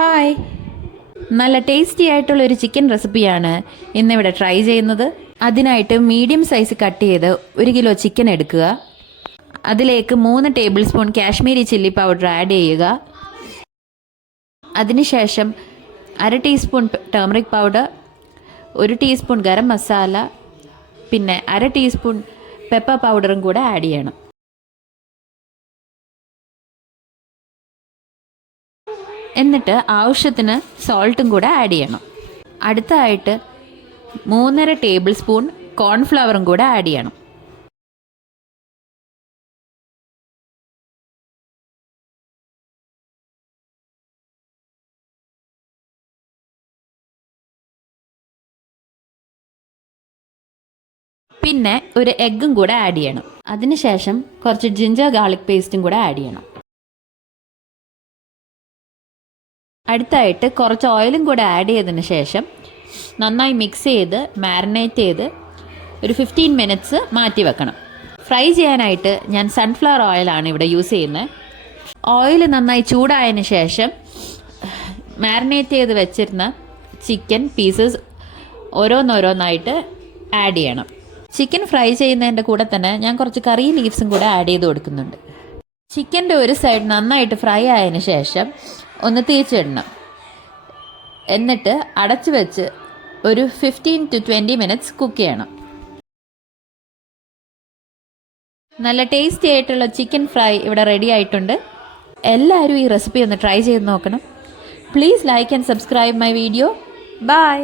Hi, നല്ല tasty ആയിട്ടുള്ളൊരു chicken റെസിപ്പിയാണ് ഇന്നിവിടെ ട്രൈ ചെയ്യുന്നത്. അതിനായിട്ട് മീഡിയം സൈസ് കട്ട് ചെയ്ത് 1 കിലോ ചിക്കൻ എടുക്കുക. അതിലേക്ക് 3 table spoon Kashmiri chilli powder add ചെയ്യുക. അതിനുശേഷം 1/2 teaspoon turmeric powder, 1 teaspoon garam masala, പിന്നെ 1/2 ടീസ്പൂൺ പെപ്പർ പൗഡറും കൂടെ ആഡ് ചെയ്യണം. എന്നിട്ട് ആവശ്യത്തിന് സോൾട്ടും കൂടെ ആഡ് ചെയ്യണം. അടുത്തതായിട്ട് 3.5 ടേബിൾ സ്പൂൺ കോൺഫ്ലവറും കൂടെ ആഡ് ചെയ്യണം. പിന്നെ ഒരു എഗ്ഗും കൂടെ ആഡ് ചെയ്യണം. അതിനുശേഷം കുറച്ച് ജിഞ്ചർ ഗാർലിക് പേസ്റ്റും കൂടെ ആഡ് ചെയ്യണം. അടുത്തായിട്ട് കുറച്ച് ഓയിലും കൂടെ ആഡ് ചെയ്തതിന് ശേഷം നന്നായി മിക്സ് ചെയ്ത് മാരിനേറ്റ് ചെയ്ത് ഒരു 15 മിനിറ്റ്സ് മാറ്റി വെക്കണം. ഫ്രൈ ചെയ്യാനായിട്ട് ഞാൻ സൺഫ്ലവർ ഓയിലാണ് ഇവിടെ യൂസ് ചെയ്യുന്നത്. ഓയിൽ നന്നായി ചൂടായതിന് ശേഷം മാരിനേറ്റ് ചെയ്ത് വെച്ചിരുന്ന ചിക്കൻ പീസസ് ഓരോന്നോരോന്നായിട്ട് ആഡ് ചെയ്യണം. ചിക്കൻ ഫ്രൈ ചെയ്യുന്നതിൻ്റെ കൂടെ തന്നെ ഞാൻ കുറച്ച് കറി ലീവ്സും കൂടെ ആഡ് ചെയ്ത് കൊടുക്കുന്നുണ്ട്. ചിക്കൻ്റെ ഒരു സൈഡ് നന്നായിട്ട് ഫ്രൈ ആയതിന് ശേഷം ഒന്ന് തിരിച്ചിടണം. എന്നിട്ട് അടച്ചു വെച്ച് ഒരു 15 to 20 മിനിറ്റ്സ് കുക്ക് ചെയ്യണം. നല്ല ടേസ്റ്റി ആയിട്ടുള്ള ചിക്കൻ ഫ്രൈ ഇവിടെ റെഡി ആയിട്ടുണ്ട്. എല്ലാവരും ഈ റെസിപ്പി ഒന്ന് ട്രൈ ചെയ്ത് നോക്കണം. Please like and subscribe my video. By.